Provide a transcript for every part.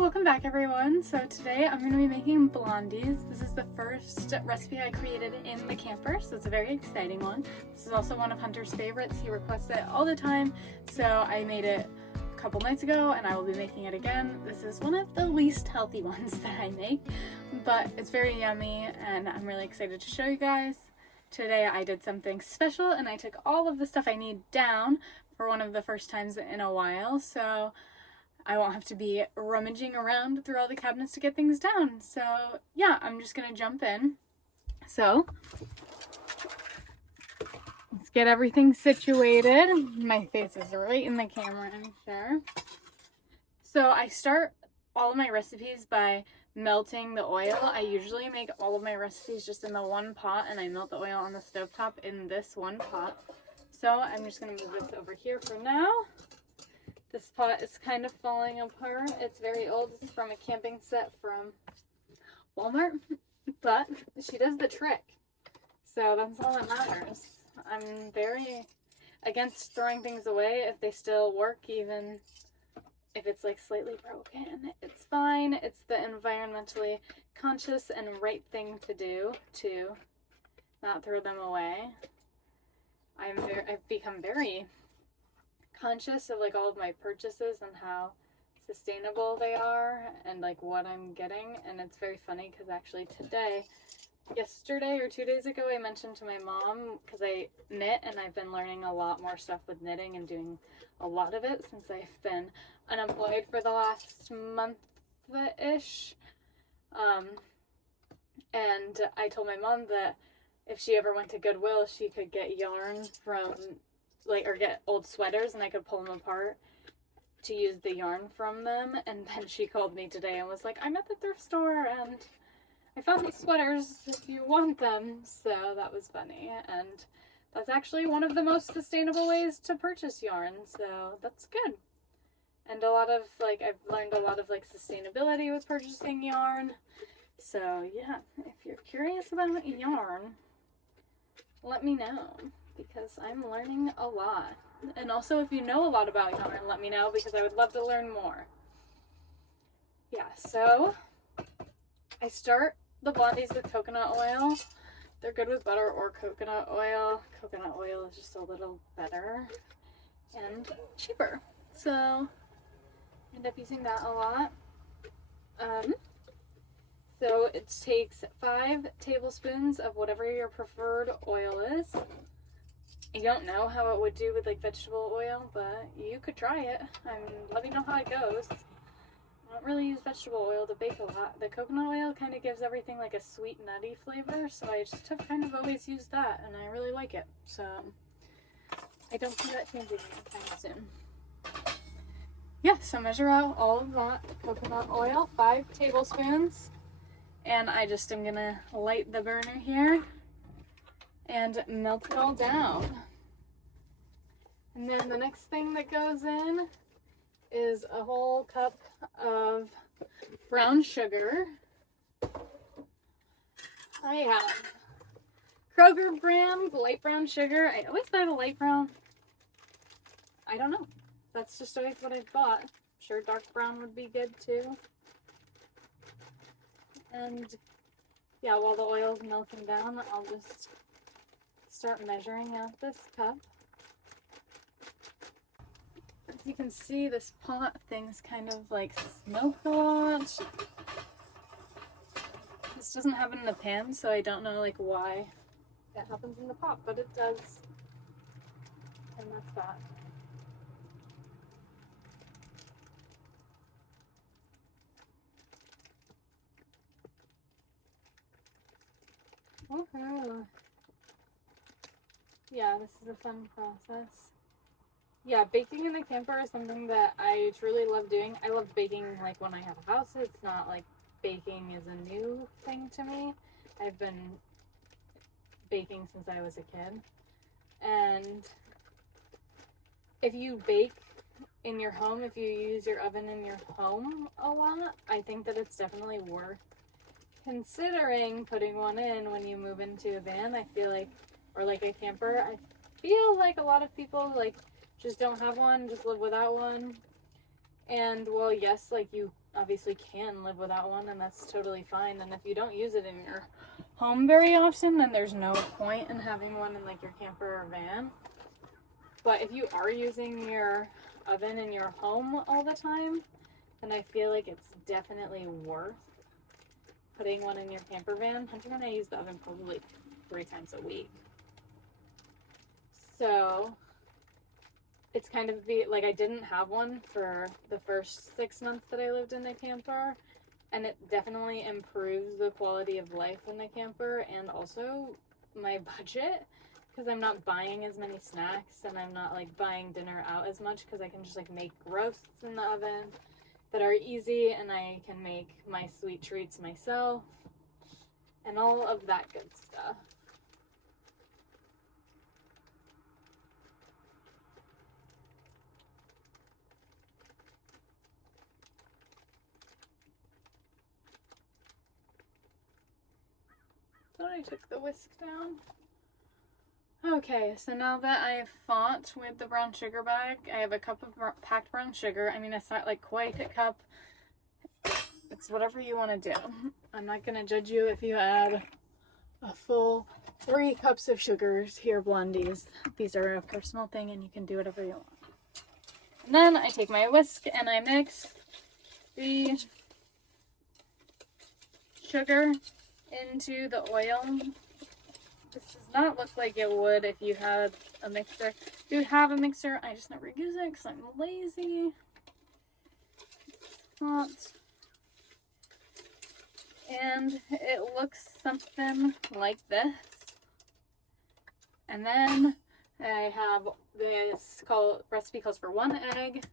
welcome back everyone. So today I'm going to be making blondies. This is the first recipe I created in the camper, so it's a very exciting one. This is also one of Hunter's favorites. He requests it all the time, so I made it a couple nights ago and I will be making it again. This is one of the least healthy ones that I make, but it's very yummy and I'm really excited to show you guys. Today I did something special and I took all of the stuff I need down for one of the first times in a while, so I won't have to be rummaging around through all the cabinets to get things down. So yeah, I'm just gonna jump in. So let's get everything situated. My face is right in the camera, I'm sure. So I start all of my recipes by melting the oil. I usually make all of my recipes just in the one pot and I melt the oil on the stovetop in this one pot. So I'm just gonna move this over here for now. This pot is kind of falling apart. It's very old. It's from a camping set from Walmart, but she does the trick. So that's all that matters. I'm very against throwing things away if they still work, even if it's like slightly broken. It's fine. It's the environmentally conscious and right thing to do to not throw them away. I've become very conscious of like all of my purchases and how sustainable they are and like what I'm getting. And it's very funny because actually yesterday or 2 days ago, I mentioned to my mom, because I knit and I've been learning a lot more stuff with knitting and doing a lot of it since I've been unemployed for the last month-ish. And I told my mom that if she ever went to Goodwill, she could get yarn from or get old sweaters and I could pull them apart to use the yarn from them. And then she called me today and was like, I'm at the thrift store and I found these sweaters if you want them. So that was funny, and that's actually one of the most sustainable ways to purchase yarn, so that's good. And a lot of I've learned a lot of sustainability with purchasing yarn. So yeah, if you're curious about yarn, let me know, because I'm learning a lot. And also, if you know a lot about yarn, let me know, because I would love to learn more. Yeah, so I start the blondies with coconut oil. They're good with butter or coconut oil. Coconut oil is just a little better and cheaper, so I end up using that a lot. So it takes 5 tablespoons of whatever your preferred oil is. I don't know how it would do with vegetable oil, but you could try it and let me know how it goes. I don't really use vegetable oil to bake a lot. The coconut oil kind of gives everything a sweet, nutty flavor, so I just have kind of always used that, and I really like it. So I don't see that changing anytime soon. Yeah, so measure out all of that coconut oil, 5 tablespoons. And I just am gonna light the burner here and melt it all down. And then the next thing that goes in is a whole cup of brown sugar. I have Kroger brand light brown sugar. I always buy the light brown. I don't know. That's just always what I've bought. I'm sure dark brown would be good too. And yeah, while the oil's melting down, I'll just start measuring out this cup. As you can see, this pot thing's kind of smoked a lot. This doesn't happen in the pan, so I don't know why it happens in the pot, but it does. And that's that. Woohoo! Yeah, this is a fun process. Yeah, baking in the camper is something that I truly love doing. I love baking when I have a house. It's not baking is a new thing to me. I've been baking since I was a kid. And if you bake in your home, if you use your oven in your home a lot, I think that it's definitely worth considering putting one in when you move into a van. I feel or a camper. I feel a lot of people just don't have one, just live without one. And well, yes, like you obviously can live without one, and that's totally fine. And if you don't use it in your home very often, then there's no point in having one in like your camper or van. But if you are using your oven in your home all the time, then I feel like it's definitely worth putting one in your camper van. Hunter and I use the oven probably 3 times a week. So it's kind of like I didn't have one for the first 6 months that I lived in a camper, and it definitely improves the quality of life in a camper and also my budget, because I'm not buying as many snacks and I'm not like buying dinner out as much, because I can just like make roasts in the oven that are easy, and I can make my sweet treats myself and all of that good stuff. Thought I took the whisk down. Okay, so now that I've fought with the brown sugar bag, I have a cup of packed brown sugar. I mean, it's not like quite a cup. It's whatever you want to do. I'm not going to judge you if you add a full 3 cups of sugars here, blondies. These are a personal thing and you can do whatever you want. And then I take my whisk and I mix the sugar into the oil. This does not look like it would if you had a mixer. If you have a mixer, I just never use it because I'm lazy. It's hot. And it looks something like this. And then I have this recipe calls for 1 egg.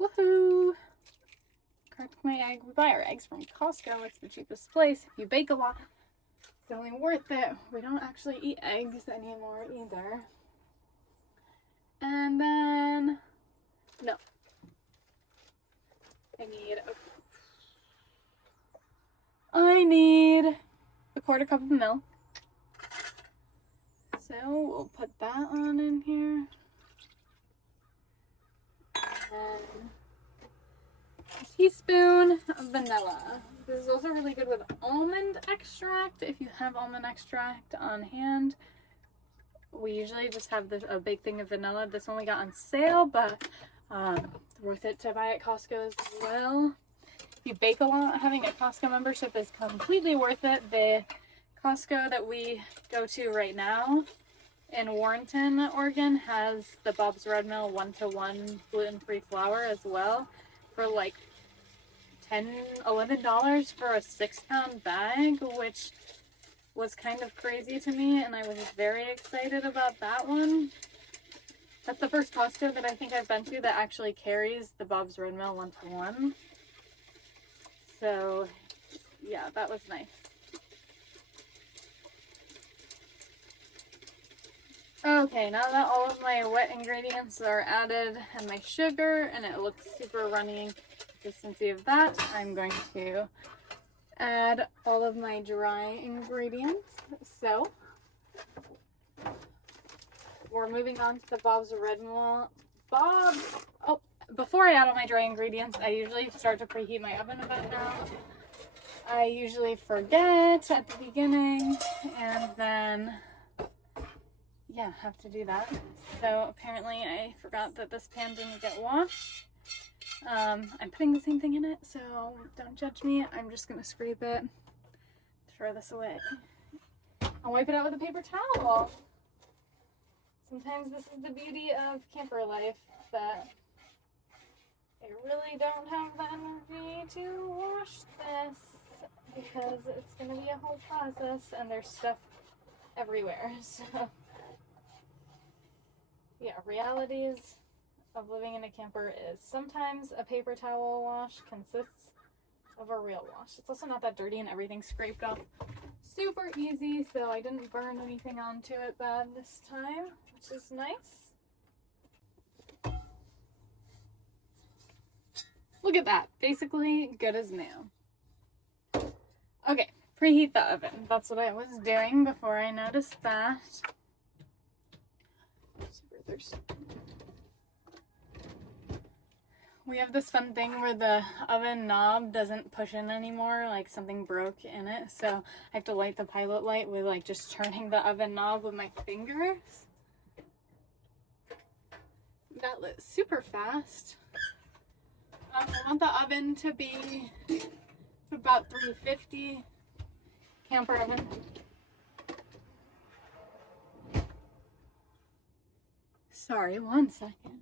Woohoo! Cracked my egg. We buy our eggs from Costco. It's the cheapest place. If you bake a lot, it's only worth it. We don't actually eat eggs anymore either. And then, no. I need a 1/4 cup of milk. So we'll put that on in here. And then a teaspoon of vanilla. This is also really good with almond extract. If you have almond extract on hand, we usually just have a big thing of vanilla. This one we got on sale, but worth it to buy at Costco as well. If you bake a lot, having a Costco membership is completely worth it. The Costco that we go to right now in Warrenton, Oregon, has the Bob's Red Mill 1-to-1 gluten-free flour as well for like $11 for a 6-pound bag, which was kind of crazy to me, and I was very excited about that one. That's the first Costco that I think I've been to that actually carries the Bob's Red Mill 1-to-1. So yeah, that was nice. Okay, now that all of my wet ingredients are added and my sugar, and it looks super runny consistency of that, I'm going to add all of my dry ingredients. So we're moving on to the Bob's Red Mill. Oh, before I add all my dry ingredients, I usually start to preheat my oven about now. I usually forget at the beginning, and then yeah, have to do that. So apparently I forgot that this pan didn't get washed. I'm putting the same thing in it, so don't judge me. I'm just gonna scrape it, throw this away, and wipe it out with a paper towel. Sometimes this is the beauty of camper life, that I really don't have the energy to wash this because it's gonna be a whole process and there's stuff everywhere. So yeah, realities of living in a camper is sometimes a paper towel wash consists of a real wash. It's also not that dirty and everything's scraped off super easy, so I didn't burn anything onto it bad this time, which is nice. Look at that, basically good as new. Okay, preheat the oven. That's what I was doing before I noticed that. Super thirsty. We have this fun thing where the oven knob doesn't push in anymore, like something broke in it. So I have to light the pilot light with like just turning the oven knob with my fingers. That lit super fast. I want the oven to be about 350. Camper oven. Sorry, 1 second.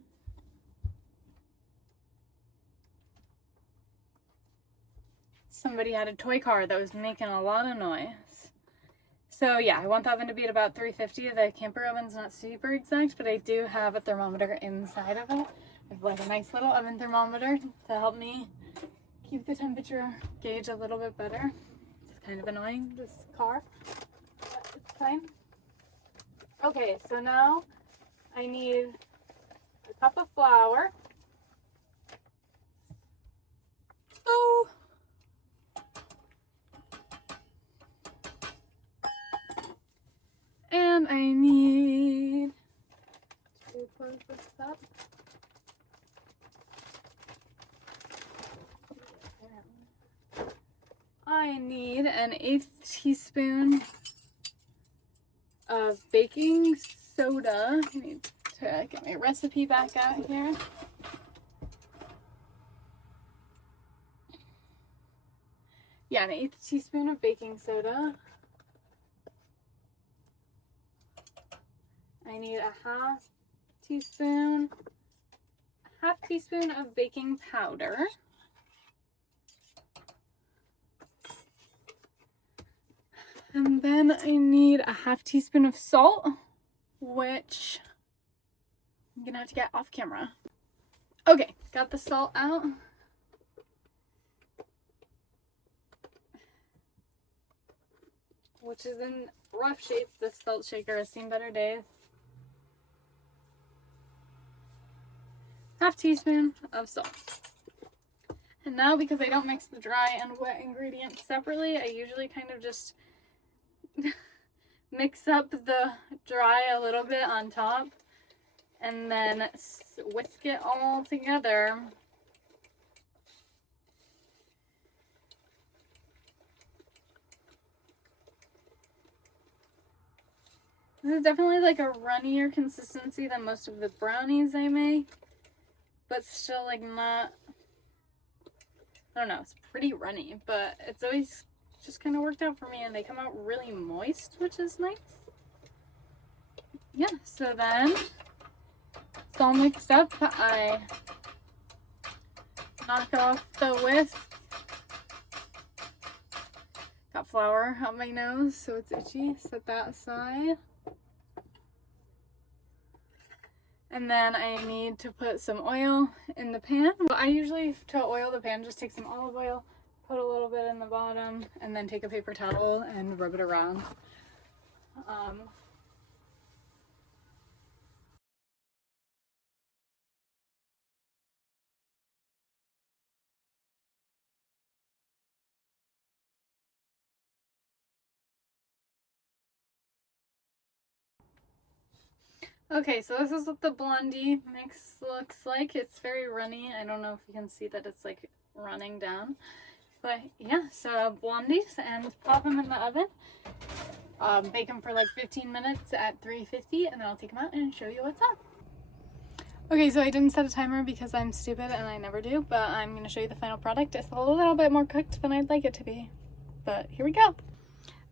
Somebody had a toy car that was making a lot of noise. So yeah, I want the oven to be at about 350. The camper oven's not super exact, but I do have a thermometer inside of it. I have like a nice little oven thermometer to help me keep the temperature gauge a little bit better. It's kind of annoying, this car, but it's fine. Okay, so now I need a cup of flour. Oh! And I need to close this up. I need an 1/8 teaspoon of baking soda. I need to get my recipe back out here. Yeah, an 1/8 teaspoon of baking soda. I need a half teaspoon of baking powder. And then I need a half teaspoon of salt, which I'm gonna have to get off camera. Okay, got the salt out. Which is in rough shape. This salt shaker has seen better days. Half teaspoon of salt. And now, because I don't mix the dry and wet ingredients separately, I usually kind of just mix up the dry a little bit on top and then whisk it all together. This is definitely like a runnier consistency than most of the brownies I make, but still like not, I don't know, it's pretty runny, but it's always just kind of worked out for me, and they come out really moist, which is nice. Yeah, so then it's all mixed up. I knock off the whisk. Got flour on my nose, so it's itchy. Set that aside. And then I need to put some oil in the pan. I usually, to oil the pan, just take some olive oil, put a little bit in the bottom, and then take a paper towel and rub it around. Okay, so this is what the blondie mix looks like. It's very runny. I don't know if you can see that it's like running down. But yeah, so blondies, and pop them in the oven. Bake them for like 15 minutes at 350, and then I'll take them out and show you what's up. Okay, so I didn't set a timer because I'm stupid and I never do, but I'm going to show you the final product. It's a little bit more cooked than I'd like it to be, but here we go.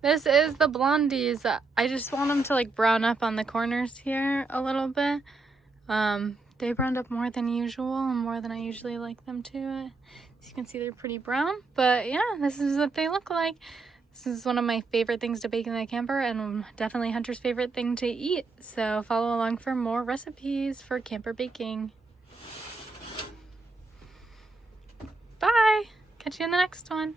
This is the blondies. I just want them to like brown up on the corners here a little bit. They browned up more than usual and more than I usually like them to. As you can see, they're pretty brown, but yeah, this is what they look like. This is one of my favorite things to bake in the camper, and definitely Hunter's favorite thing to eat. So follow along for more recipes for camper baking. Bye! Catch you in the next one.